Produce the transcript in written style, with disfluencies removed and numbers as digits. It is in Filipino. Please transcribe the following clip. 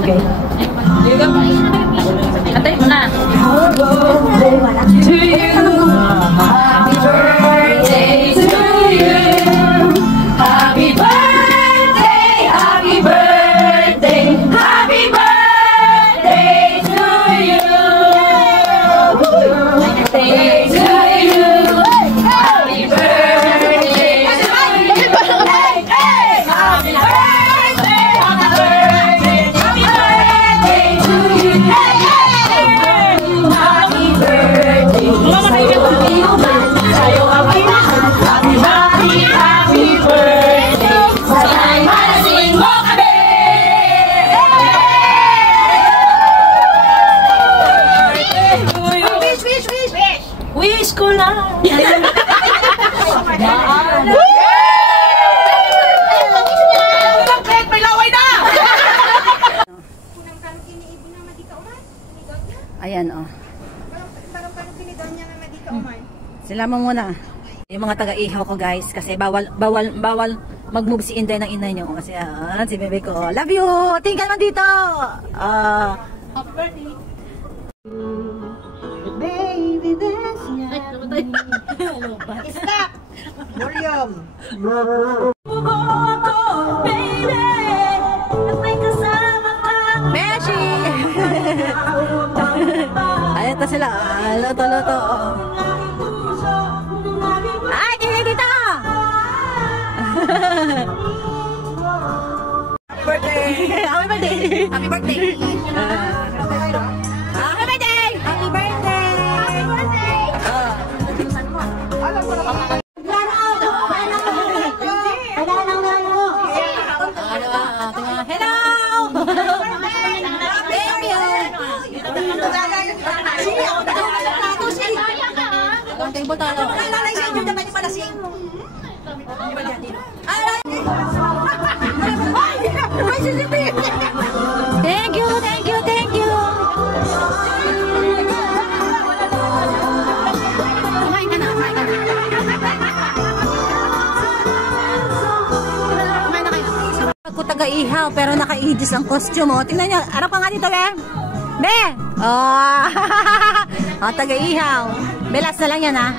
Okay. Antay mo na. To you. Happy birthday to you. Happy birthday, happy birthday, happy birthday to you. Birthday to you. Happy birthday to you. Happy birthday, happy birthday, happy birthday to you. Happy birthday. Sa'yo ang pinahan. Happy, happy, happy birthday. Sana'y malasing mo kami. Wish, wish, wish. Wish ko lang. May laway na. Ayan, oh. Sila mo muna. Yung mga taga-ihaw ko, guys, kasi bawal mag-move si Inday ng inay nyo. Kasi, si bebe ko, love you! Tingnan mo dito! Happy birthday! Baby, that's ya. Ay, namatay. Stop! William! Beshi! Ayan to sila. Loto-loto. Ay, dito! Happy birthday! Happy birthday! Happy birthday! Happy birthday! Happy birthday! Alam mo naman. Hello! Thank you! Table talo. Thank you, thank you, thank you. Kumain ka na, kumain ka na. Kumain na kayo. Ako taga-ihaw pero naka-ihis ang costume. Oh. Tingnan nyo, harap ka nga dito, be. Be! Oh, oh taga-ihaw. Belas na lang yan, ha.